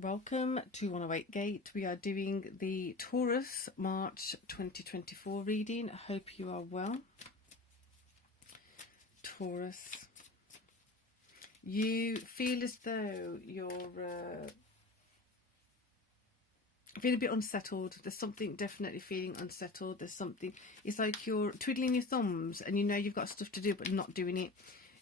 Welcome to 108 Gate. We are doing the Taurus March 2024 reading. I hope you are well. Taurus. You feel as though you're feeling a bit unsettled. There's something definitely feeling unsettled. There's something, it's like you're twiddling your thumbs and you know you've got stuff to do but not doing it.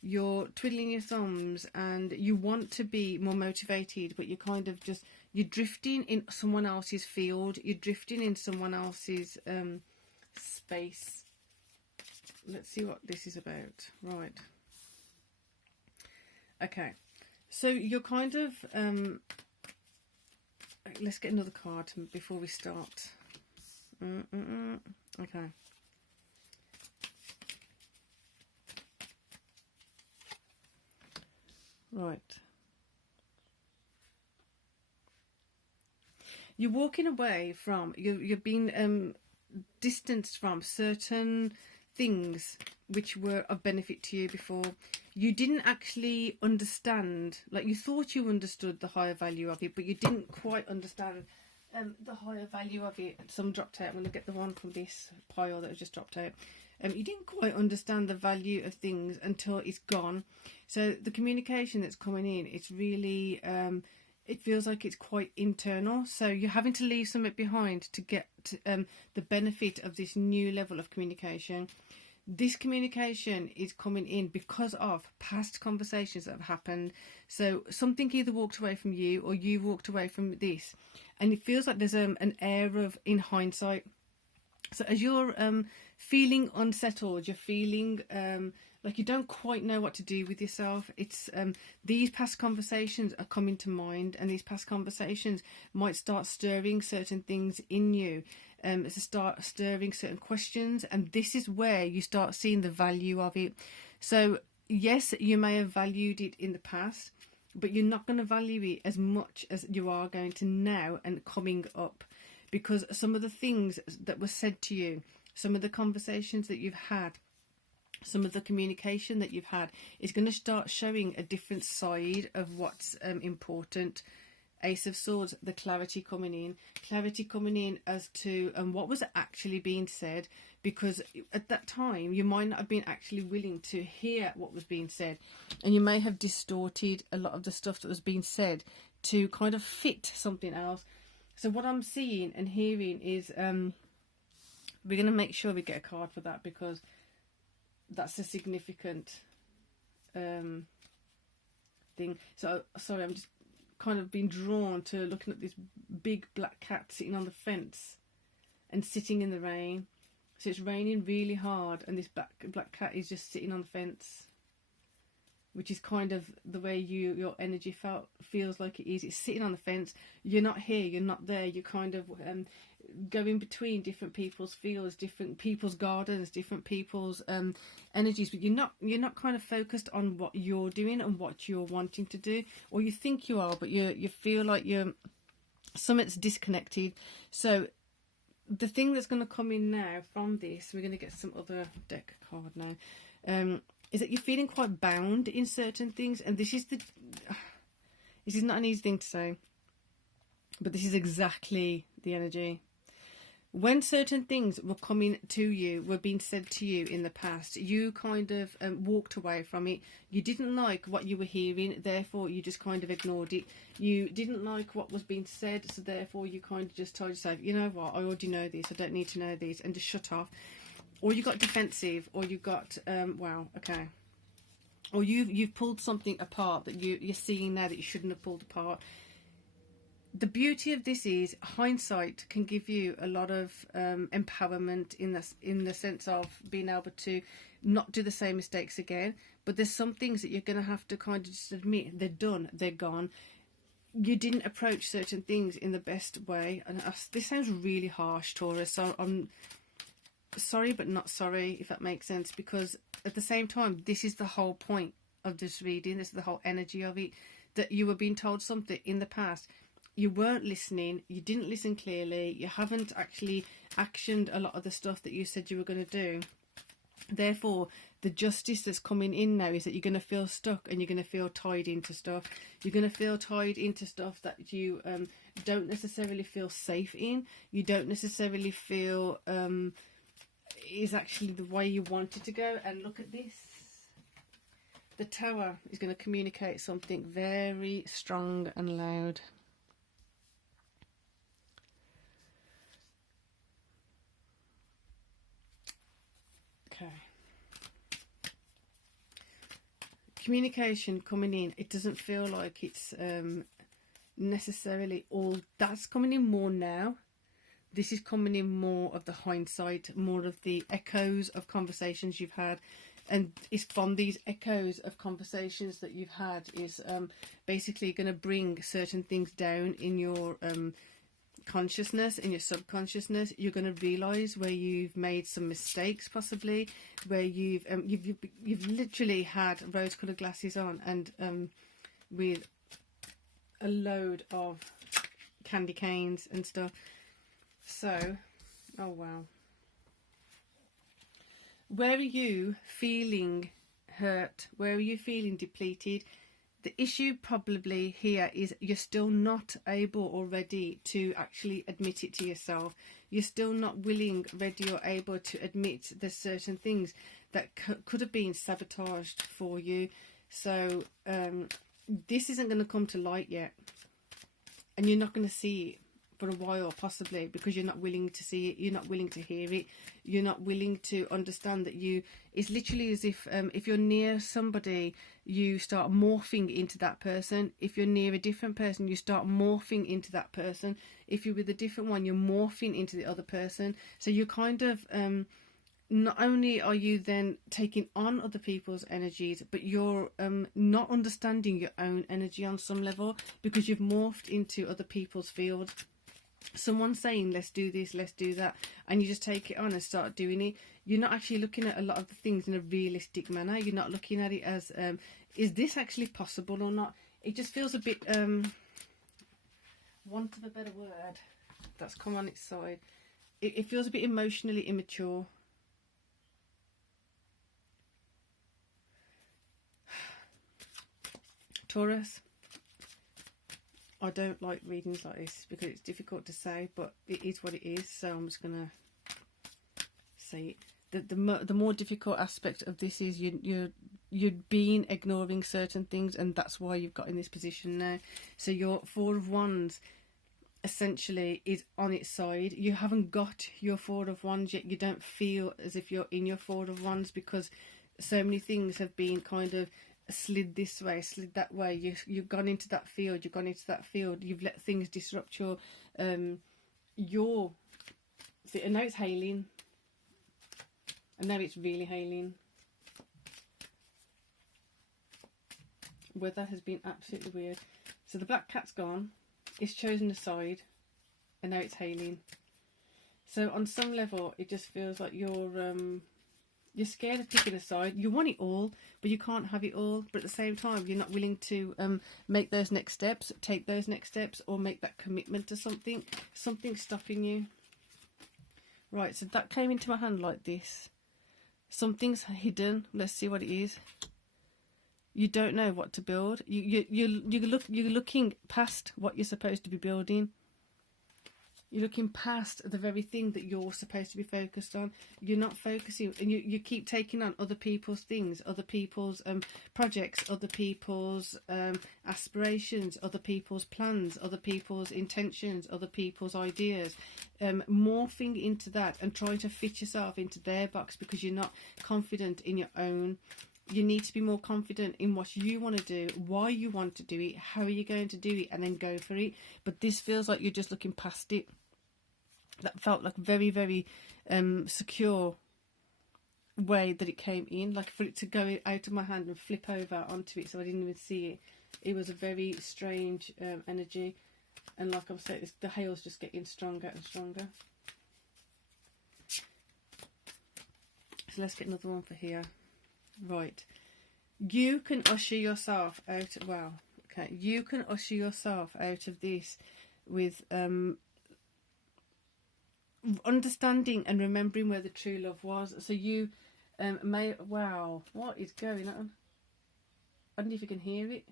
You're twiddling your thumbs and you want to be more motivated, but you're kind of just, you're drifting in someone else's field. You're drifting in someone else's space. Let's see what this is about. Right. Okay. So you're kind of, let's get another card before we start. Okay. Right. You're walking away from, you're being distanced from certain things which were of benefit to you before. You didn't actually understand, like you thought you understood the higher value of it, but you didn't quite understand the higher value of it. Some dropped out. I'm going to get the one from this pile that has just dropped out. You didn't quite understand the value of things until it's gone. So the communication that's coming in, it's really, it feels like it's quite internal. So you're having to leave something behind to get the benefit of this new level of communication. This communication is coming in because of past conversations that have happened. So something either walked away from you or you walked away from this. And it feels like there's an air of in hindsight. So as you're feeling unsettled, you're feeling like you don't quite know what to do with yourself. It's these past conversations are coming to mind, and these past conversations might start stirring certain things in you. To start stirring certain questions, and this is where you start seeing the value of it. So yes, you may have valued it in the past, but you're not going to value it as much as you are going to now and coming up, because some of the things that were said to you, some of the conversations that you've had, some of the communication that you've had is going to start showing a different side of what's important. Ace of Swords, the clarity coming in as to what was actually being said, because at that time you might not have been actually willing to hear what was being said, and you may have distorted a lot of the stuff that was being said to kind of fit something else. So what I'm seeing and hearing is we're going to make sure we get a card for that, because that's a significant thing. So sorry, I'm just kind of been drawn to looking at this big black cat sitting on the fence and sitting in the rain. So it's raining really hard and this black cat is just sitting on the fence, which is kind of the way your energy feels like it is. It's sitting on the fence. You're not here, you're not there. You're kind of going between different people's fields, different people's gardens, different people's energies, but you're not kind of focused on what you're doing and what you're wanting to do, or you think you are, but you feel like something's disconnected. So the thing that's going to come in now from this, we're going to get some other deck card now, is that you're feeling quite bound in certain things, and this is not an easy thing to say, but this is exactly the energy. When certain things were coming to you, were being said to you in the past, you kind of walked away from it. You didn't like what you were hearing, therefore you just kind of ignored it. You didn't like what was being said, so therefore you kind of just told yourself, you know what, I already know this, I don't need to know this, and just shut off. Or you got defensive, or you got, wow, okay. Or you've pulled something apart that you're seeing now that you shouldn't have pulled apart. The beauty of this is hindsight can give you a lot of empowerment in the sense of being able to not do the same mistakes again. But there's some things that you're going to have to kind of just admit they're done, they're gone. You didn't approach certain things in the best way, and this sounds really harsh, Taurus. So I'm sorry, but not sorry, if that makes sense, because at the same time, this is the whole point of this reading. This is the whole energy of it, that you were being told something in the past. You weren't listening, you didn't listen clearly, you haven't actually actioned a lot of the stuff that you said you were going to do. Therefore, the justice that's coming in now is that you're going to feel stuck and you're going to feel tied into stuff. You're going to feel tied into stuff that you don't necessarily feel safe in. You don't necessarily feel is actually the way you want it to go. And look at this. The Tower is going to communicate something very strong and loud. Okay. Communication coming in, it doesn't feel like it's necessarily all that's coming in more now. This is coming in more of the hindsight, more of the echoes of conversations you've had. And it's from these echoes of conversations that you've had is basically going to bring certain things down in your consciousness, in your subconsciousness. You're going to realise where you've made some mistakes, possibly where you've literally had rose-coloured glasses on and with a load of candy canes and stuff. So, oh wow. Where are you feeling hurt? Where are you feeling depleted? The issue probably here is you're still not able or ready to actually admit it to yourself. You're still not willing, ready or able to admit there's certain things that could have been sabotaged for you. So this isn't going to come to light yet. And you're not going to see it for a while, possibly, because you're not willing to see it, you're not willing to hear it, you're not willing to understand that it's literally as if you're near somebody, you start morphing into that person. If you're near a different person, you start morphing into that person. If you're with a different one, you're morphing into the other person. So you're kind of not only are you then taking on other people's energies, but you're not understanding your own energy on some level, because you've morphed into other people's field. Someone saying let's do this, let's do that, and you just take it on and start doing it. You're not actually looking at a lot of the things in a realistic manner. You're not looking at it as is this actually possible or not. It just feels a bit want of a better word that's come on its side, it feels a bit emotionally immature. Taurus, I don't like readings like this because it's difficult to say, but it is what it is, so I'm just going to say it. The more difficult aspect of this is you've been ignoring certain things, and that's why you've got in this position now. So your Four of Wands essentially is on its side. You haven't got your Four of Wands yet. You don't feel as if you're in your Four of Wands because so many things have been kind of slid this way, slid that way. You've gone into that field, you've let things disrupt your see, and now it's hailing, and now it's really hailing. Weather has been absolutely weird. So the black cat's gone, it's chosen a side, and now it's hailing. So on some level it just feels like you're scared of picking a side. You want it all, but you can't have it all. But at the same time, you're not willing to make those next steps, take those next steps, or make that commitment to something. Something's stopping you. Right, so that came into my hand like this. Something's hidden. Let's see what it is. You don't know what to build. You're looking past what you're supposed to be building. You're looking past the very thing that you're supposed to be focused on. You're not focusing, and you keep taking on other people's things, other people's projects, other people's aspirations, other people's plans, other people's intentions, other people's ideas, morphing into that and trying to fit yourself into their box because you're not confident in your own. You need to be more confident in what you want to do, why you want to do it, how are you going to do it, and then go for it. But this feels like you're just looking past it. That felt like a very, very secure way that it came in. Like for it to go out of my hand and flip over onto it so I didn't even see it. It was a very strange energy. And like I'm saying, the hail's just getting stronger and stronger. So let's get another one for here. Right, you can usher yourself out. Wow, okay, you can usher yourself out of this with understanding and remembering where the true love was. So you Wow, what is going on? I don't know if you can hear it.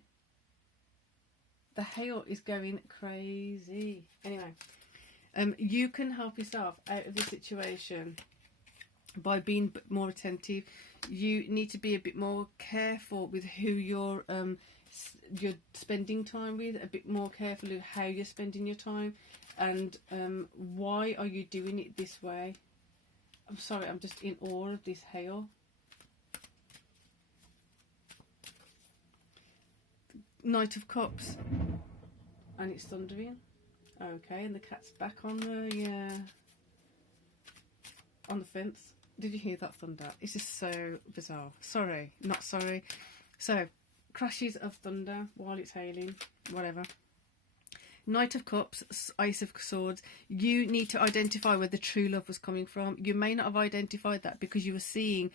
The hail is going crazy. Anyway, you can help yourself out of this situation by being a bit more attentive. You need to be a bit more careful with who you're spending time with, a bit more careful of how you're spending your time, and why are you doing it this way. I'm sorry, I'm just in awe of this hail. Knight of Cups, and it's thundering. Okay, and the cat's back on the fence. Did you hear that thunder? It's just so bizarre. Sorry, not sorry. So, crashes of thunder while it's hailing, whatever. Knight of Cups, Ace of Swords. You need to identify where the true love was coming from. You may not have identified that because you were seeing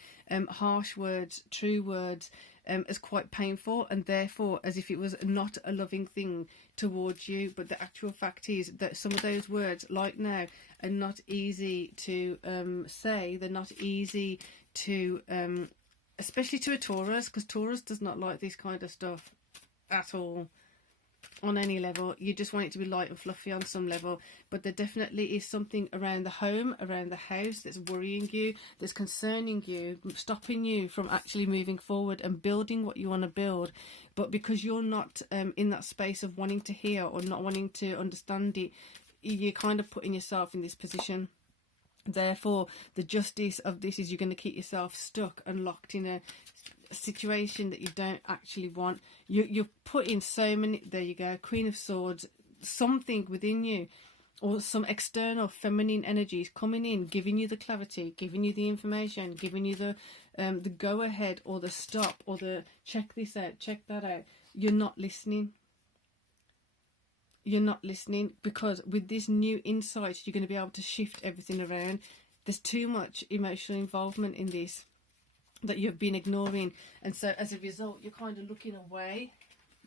harsh words, true words, as quite painful, and therefore as if it was not a loving thing towards you. But the actual fact is that some of those words, like now, are not easy to say. They're not easy to, especially to a Taurus, because Taurus does not like this kind of stuff at all. On any level, you just want it to be light and fluffy on some level, but there definitely is something around the home, around the house, that's worrying you, that's concerning you, stopping you from actually moving forward and building what you want to build. But because you're not in that space of wanting to hear or not wanting to understand it, you're kind of putting yourself in this position. Therefore, the justice of this is you're going to keep yourself stuck and locked in a situation that you don't actually want. You're putting so many, there you go, Queen of Swords, something within you or some external feminine energies coming in, giving you the clarity, giving you the information, giving you the go ahead or the stop or the check this out, check that out. You're not listening. You're not listening, because with this new insight you're going to be able to shift everything around. There's too much emotional involvement in this that you've been ignoring, and so as a result you're kind of looking away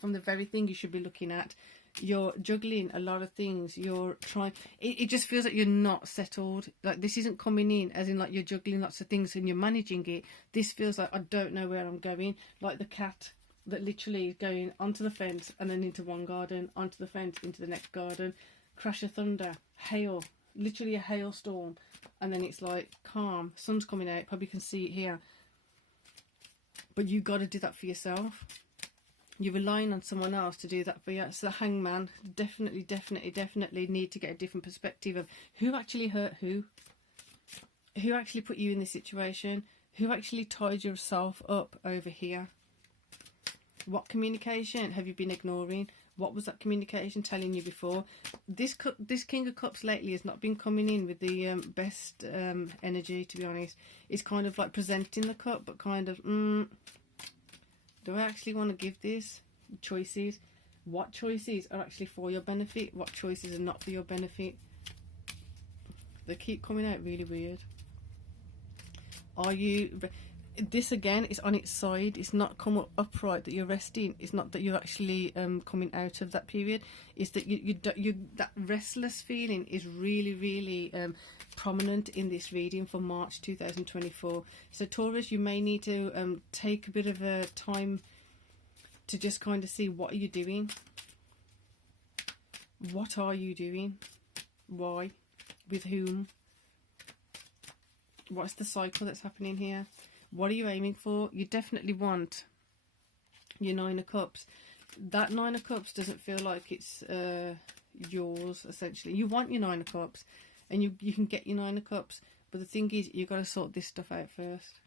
from the very thing you should be looking at. You're juggling a lot of things. You're trying, it just feels like you're not settled. Like this isn't coming in as in like you're juggling lots of things and you're managing it. This feels like I don't know where I'm going, like the cat that literally is going onto the fence and then into one garden, onto the fence, into the next garden. Crash of thunder, hail, literally a hailstorm, and then it's like calm, sun's coming out, probably can see it here. But you got to do that for yourself. You're relying on someone else to do that for you. So the Hangman, definitely need to get a different perspective of who actually hurt who actually put you in this situation, who actually tied yourself up over here. What communication have you been ignoring? What was that communication telling you before? This King of Cups lately has not been coming in with the best energy, to be honest. It's kind of like presenting the cup, but kind of, do I actually want to give this? Choices. What choices are actually for your benefit? What choices are not for your benefit? They keep coming out really weird. Are you... This again is on its side. It's not come up upright that you're resting. It's not that you're actually coming out of that period. It's that you that restless feeling is really prominent in this reading for March 2024. So Taurus, you may need to take a bit of a time to just kind of see, what are you doing? What are you doing? Why? With whom? What's the cycle that's happening here? What are you aiming for? You definitely want your Nine of Cups. That Nine of Cups doesn't feel like it's yours, essentially. You want your Nine of Cups, and you can get your Nine of Cups, but the thing is, you've got to sort this stuff out first.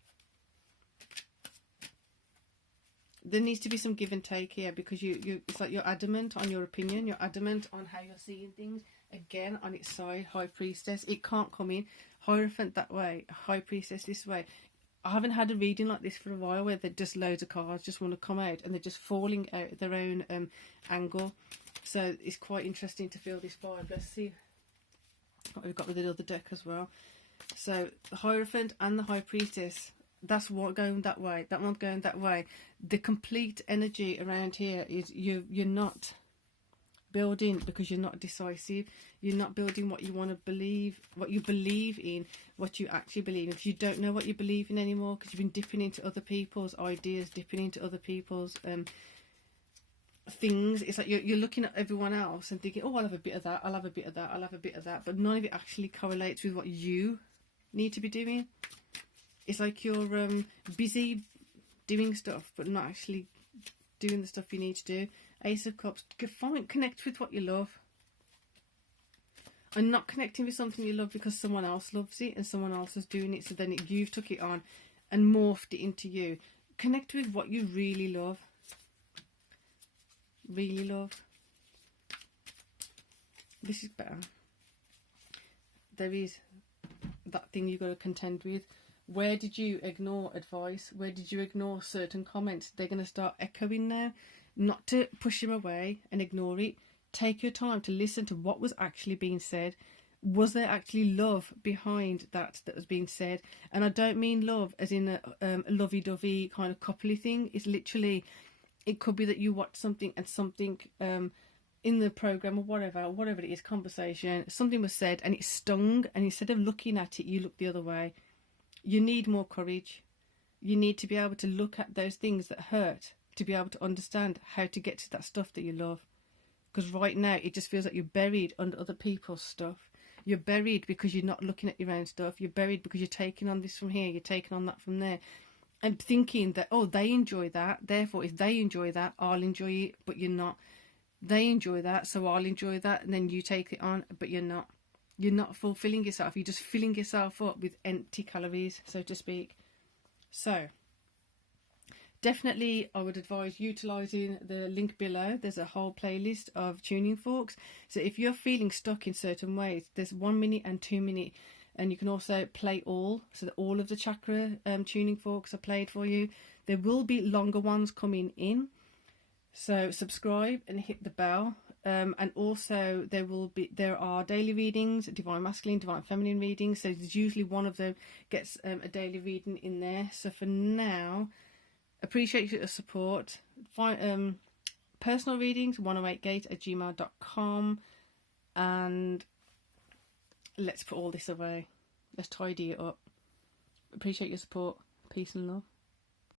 There needs to be some give and take here, because it's like you're adamant on your opinion, you're adamant on how you're seeing things. Again, on its side, High Priestess, it can't come in. Hierophant that way, High Priestess this way. I haven't had a reading like this for a while, where they're just loads of cards just want to come out and they're just falling out of their own angle. So it's quite interesting to feel this vibe. Let's see what we've got with the other deck as well. So the Hierophant and the High Priestess, that's what going that way, that one's going that way. The complete energy around here is you're not building because you're not decisive. You're not building what you want to believe, what you believe in, what you actually believe in. If you don't know what you believe in anymore because you've been dipping into other people's ideas, dipping into other people's things, it's like you're looking at everyone else and thinking, oh, I'll have a bit of that, I'll have a bit of that, I'll have a bit of that, but none of it actually correlates with what you need to be doing. It's like you're busy doing stuff but not actually doing the stuff you need to do. Ace of Cups, connect with what you love, and not connecting with something you love because someone else loves it and someone else is doing it, so then you've took it on and morphed it into you. Connect with what you really love. Really love. This is better. There is that thing you've got to contend with. Where did you ignore advice? Where did you ignore certain comments? They're going to start echoing now. Not to push them away and ignore it. Take your time to listen to what was actually being said. Was there actually love behind that was being said? And I don't mean love as in a lovey-dovey kind of coupley thing. It's literally, it could be that you watch something and something in the program or whatever it is, conversation, something was said and it stung, and instead of looking at it, you look the other way. You need more courage. You need to be able to look at those things that hurt, to be able to understand how to get to that stuff that you love. Because right now it just feels like you're buried under other people's stuff. You're buried because you're not looking at your own stuff. You're buried because you're taking on this from here, you're taking on that from there, and thinking that, oh, they enjoy that, therefore if they enjoy that, I'll enjoy it. But you're not. They enjoy that, so I'll enjoy that, and then you take it on, but you're not. You're not fulfilling yourself. You're just filling yourself up with empty calories, so to speak. So definitely I would advise utilising the link below. There's a whole playlist of tuning forks. So if you're feeling stuck in certain ways, there's 1 minute and 2 minute, and you can also play all, so that all of the chakra tuning forks are played for you. There will be longer ones coming in, so subscribe and hit the bell. And also there are daily readings, divine masculine, divine feminine readings, so there's usually one of them gets a daily reading in there. So for now, appreciate your support. Personal readings 108gate@gmail.com, and let's put all this away, let's tidy it up. Appreciate your support. Peace and love.